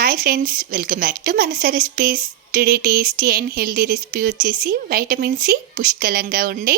Hi friends welcome back to Manasa recipes today tasty and healthy recipe వచ్చేసి vitamin C పుష్కలంగా ఉండే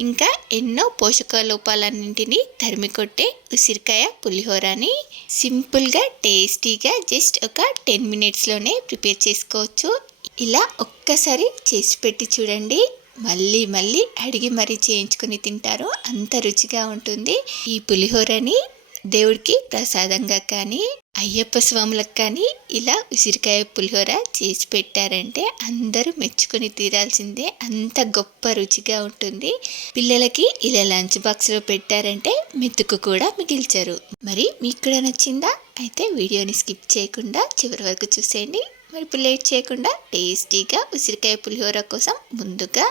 ఇంకా ఎన్నో పోషక లోపాలన్నింటినీ తరిమికొట్టే ఉసిరికాయ పులిహోరని సింపుల్గా టేస్టీగా జస్ట్ ఒక టెన్ మినిట్స్లోనే ప్రిపేర్ చేసుకోవచ్చు. ఇలా ఒక్కసారి చేసి పెట్టి చూడండి. మళ్ళీ మళ్ళీ అడిగి మరీ చేయించుకొని తింటారు. అంత రుచిగా ఉంటుంది. ఈ పులిహోరని దేవుడికి ప్రసాదంగా కానీ అయ్యప్ప స్వాములకు కానీ ఇలా ఉసిరికాయ పులిహోర చేసి పెట్టారంటే అందరూ మెచ్చుకొని తీరాల్సిందే. అంత గొప్ప రుచిగా ఉంటుంది. పిల్లలకి ఇలా లంచ్ బాక్స్లో పెట్టారంటే మెతుకు కూడా మిగిల్చారు. మరి మీకు కూడా నచ్చిందా? అయితే వీడియోని స్కిప్ చేయకుండా చివరి వరకు చూసేయండి. మరి లేట్ చేయకుండా టేస్టీగా ఉసిరికాయ పులిహోర కోసం ముందుగా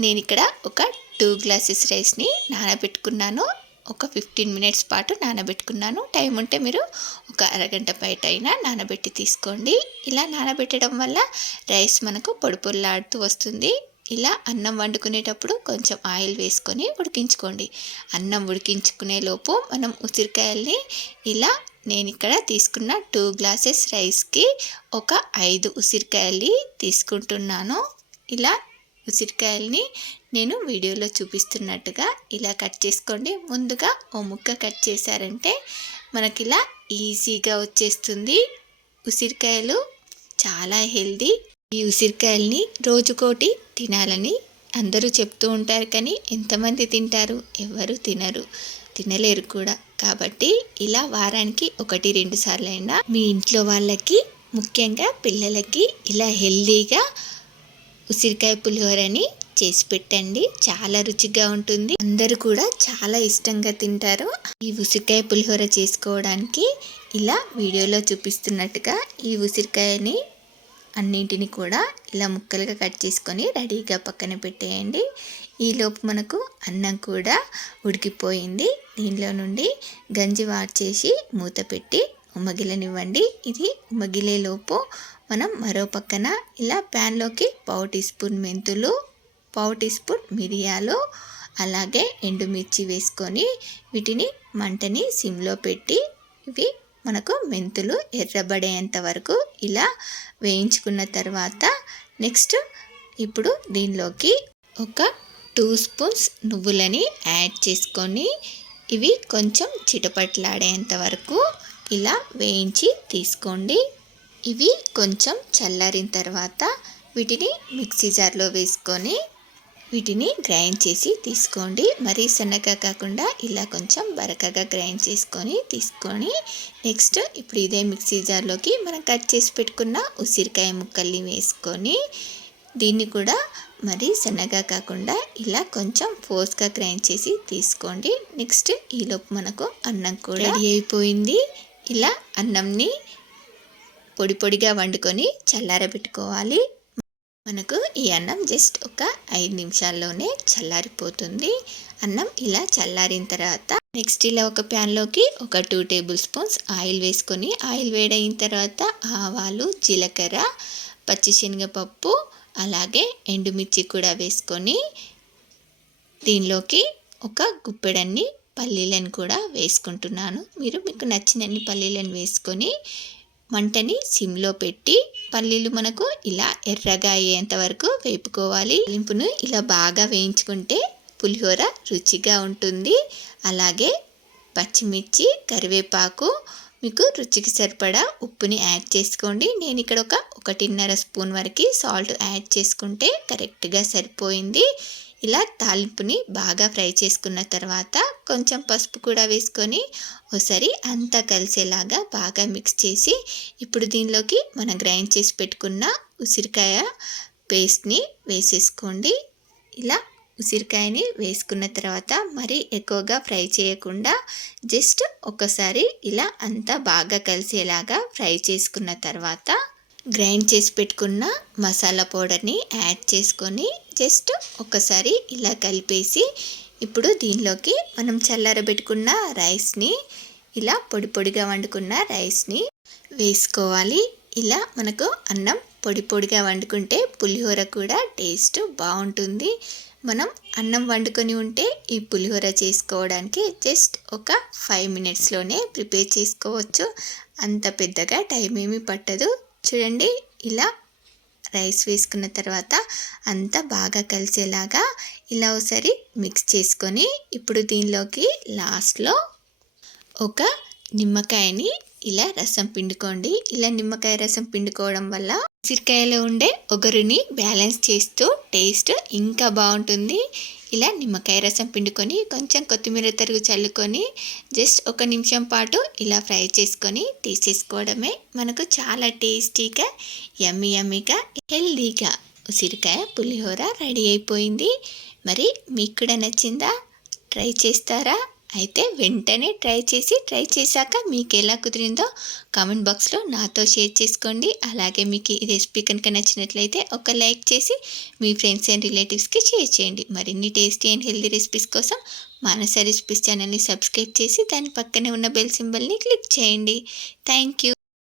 నేను ఇక్కడ ఒక టూ గ్లాసెస్ రైస్ని నానబెట్టుకున్నాను. ఒక ఫిఫ్టీన్ మినిట్స్ పాటు నానబెట్టుకున్నాను. టైం ఉంటే మీరు ఒక అరగంట బయట అయినా నానబెట్టి తీసుకోండి. ఇలా నానబెట్టడం వల్ల రైస్ మనకు పొడి పొడిలాడుతూ వస్తుంది. ఇలా అన్నం వండుకునేటప్పుడు కొంచెం ఆయిల్ వేసుకొని ఉడికించుకోండి. అన్నం ఉడికించుకునే లోపు మనం ఉసిరికాయల్ని ఇలా నేను ఇక్కడ తీసుకున్న టూ గ్లాసెస్ రైస్కి ఒక ఐదు ఉసిరికాయల్ని తీసుకుంటున్నాను. ఇలా ఉసిరికాయల్ని నేను వీడియోలో చూపిస్తున్నట్టుగా ఇలా కట్ చేసుకోండి. ముందుగా ఓ ముక్క కట్ చేశారంటే మనకి ఇలా ఈజీగా వచ్చేస్తుంది. ఉసిరికాయలు చాలా హెల్దీ. ఈ ఉసిరికాయల్ని రోజుకోటి తినాలని అందరూ చెప్తూ ఉంటారు కానీ ఎంతమంది తింటారు? ఎవరు తినరు. తినలేరు కూడా. కాబట్టి ఇలా వారానికి ఒకటి రెండు సార్లు అయినా మీ ఇంట్లో వాళ్ళకి ముఖ్యంగా పిల్లలకి ఇలా హెల్దీగా ఉసిరికాయ పులిహోరని చేసి పెట్టండి. చాలా రుచిగా ఉంటుంది. అందరూ కూడా చాలా ఇష్టంగా తింటారు. ఈ ఉసిరికాయ పులిహోర చేసుకోవడానికి ఇలా వీడియోలో చూపిస్తున్నట్టుగా ఈ ఉసిరికాయని అన్నింటిని కూడా ఇలా ముక్కలుగా కట్ చేసుకొని రెడీగా పక్కన పెట్టేయండి. ఈలోపు మనకు అన్నం కూడా ఉడికిపోయింది. దీనిలో నుండి గంజి వాడ్చేసి మూత పెట్టి ఉమ్మగిలనివ్వండి. ఇది ఉమ్మగిలేలోపు మనం మరో పక్కన ఇలా ప్యాన్లోకి పావు టీ స్పూన్ మెంతులు పావు టీ స్పూన్ మిరియాలు అలాగే ఎండుమిర్చి వేసుకొని వీటిని మంటని సిమ్లో పెట్టి ఇవి మనకు మెంతులు ఎర్రబడేంత వరకు ఇలా వేయించుకున్న తర్వాత నెక్స్ట్ ఇప్పుడు దీనిలోకి ఒక టూ స్పూన్స్ నువ్వులని యాడ్ చేసుకొని ఇవి కొంచెం చిటపట్లాడేంత వరకు ఇలా వేయించి తీసుకోండి. ఇవి కొంచెం చల్లారిన తర్వాత వీటిని మిక్సీ జార్లో వేసుకొని వీటిని గ్రైండ్ చేసి తీసుకోండి. మరీ సన్నగా కాకుండా ఇలా కొంచెం బరకగా గ్రైండ్ చేసుకొని తీసుకొని నెక్స్ట్ ఇప్పుడు ఇదే మిక్సీ జార్లోకి మనం కట్ చేసి పెట్టుకున్న ఉసిరికాయ ముక్కల్ని వేసుకొని దీన్ని కూడా మరీ సన్నగా కాకుండా ఇలా కొంచెం ఫోర్స్గా గ్రైండ్ చేసి తీసుకోండి. నెక్స్ట్ ఈలోపు మనకు అన్నం కూడా రెడీ అయిపోయింది. ఇలా అన్నంని పొడి పొడిగా వండుకొని చల్లారబెట్టుకోవాలి. మనకు ఈ అన్నం జస్ట్ ఒక ఐదు నిమిషాల్లోనే చల్లారిపోతుంది. అన్నం ఇలా చల్లారిన తర్వాత నెక్స్ట్ ఇలా ఒక ప్యాన్లోకి ఒక టూ టేబుల్ స్పూన్స్ ఆయిల్ వేసుకొని ఆయిల్ వేడైన తర్వాత ఆవాలు జీలకర్ర పచ్చిశనగపప్పు అలాగే ఎండుమిర్చి కూడా వేసుకొని దీనిలోకి ఒక గుప్పెడన్ని పల్లీలను కూడా వేసుకుంటున్నాను. మీరు మీకు నచ్చినన్ని పల్లీలను వేసుకొని మంటని సిమ్లో పెట్టి పల్లీలు మనకు ఇలా ఎర్రగా అయ్యేంత వరకు వేపుకోవాలి. లింపును ఇలా బాగా వేయించుకుంటే పులిహోర రుచిగా ఉంటుంది. అలాగే పచ్చిమిర్చి కరివేపాకు మీకు రుచికి సరిపడా ఉప్పుని యాడ్ చేసుకోండి. నేను ఇక్కడ ఒక ఒకటిన్నర స్పూన్ వరకు సాల్ట్ యాడ్ చేసుకుంటే కరెక్ట్గా సరిపోయింది. ఇలా తాలింపుని బాగా ఫ్రై చేసుకున్న తర్వాత కొంచెం పసుపు కూడా వేసుకొని ఒకసారి అంతా కలిసేలాగా బాగా మిక్స్ చేసి ఇప్పుడు దీనిలోకి మనం గ్రైండ్ చేసి పెట్టుకున్న ఉసిరికాయ పేస్ట్ని వేసేసుకోండి. ఇలా ఉసిరికాయని వేసుకున్న తర్వాత మరీ ఎక్కువగా ఫ్రై చేయకుండా జస్ట్ ఒకసారి ఇలా అంతా బాగా కలిసేలాగా ఫ్రై చేసుకున్న తర్వాత గ్రైండ్ చేసి పెట్టుకున్న మసాలా పౌడర్ని యాడ్ చేసుకొని జస్ట్ ఒకసారి ఇలా కలిపేసి ఇప్పుడు దీనిలోకి మనం చల్లారబెట్టుకున్న రైస్ని ఇలా పొడి పొడిగా వండుకున్న రైస్ని వేసుకోవాలి. ఇలా మనకు అన్నం పొడి పొడిగా వండుకుంటే పులిహోర కూడా టేస్ట్ బాగుంటుంది. మనం అన్నం వండుకొని ఉంటే ఈ పులిహోర చేసుకోవడానికి జస్ట్ ఒక ఫైవ్ మినిట్స్లోనే ప్రిపేర్ చేసుకోవచ్చు. అంత పెద్దగా టైం ఏమీ పట్టదు. చూడండి ఇలా రైస్ వేసుకున్న తర్వాత అంతా బాగా కలిసేలాగా ఇలా ఒకసారి మిక్స్ చేసుకొని ఇప్పుడు దీనిలోకి లాస్ట్లో ఒక నిమ్మకాయని ఇలా రసం పిండుకోండి. ఇలా నిమ్మకాయ రసం పిండుకోవడం వల్ల ఉసిరికాయలో ఉండే ఒగరుని బ్యాలెన్స్ చేస్తూ టేస్ట్ ఇంకా బాగుంటుంది. ఇలా నిమ్మకాయ రసం పిండుకొని కొంచెం కొత్తిమీర తరుగు చల్లుకొని జస్ట్ ఒక నిమిషం పాటు ఇలా ఫ్రై చేసుకొని తీసేసుకోవడమే మనకు చాలా టేస్టీగా యమ్మీ యమ్మీగా హెల్దీగా ఉసిరికాయ పులిహోర రెడీ అయిపోయింది. మరి మీకు కూడా నచ్చిందా? ట్రై చేస్తారా? అయితే వెంటనే ట్రై చేసి ట్రై చేశాక మీకు ఎలా కుదిరిందో కామెంట్ బాక్స్లో నాతో షేర్ చేసుకోండి. అలాగే మీకు ఈ రెసిపీ కనుక నచ్చినట్లయితే ఒక లైక్ చేసి మీ ఫ్రెండ్స్ అండ్ రిలేటివ్స్కి షేర్ చేయండి. మరిన్ని టేస్టీ అండ్ హెల్దీ రెసిపీస్ కోసం మానస రెసిపీస్ ఛానల్ని సబ్స్క్రైబ్ చేసి దాని పక్కనే ఉన్న బెల్ సింబల్ని క్లిక్ చేయండి. Thank you.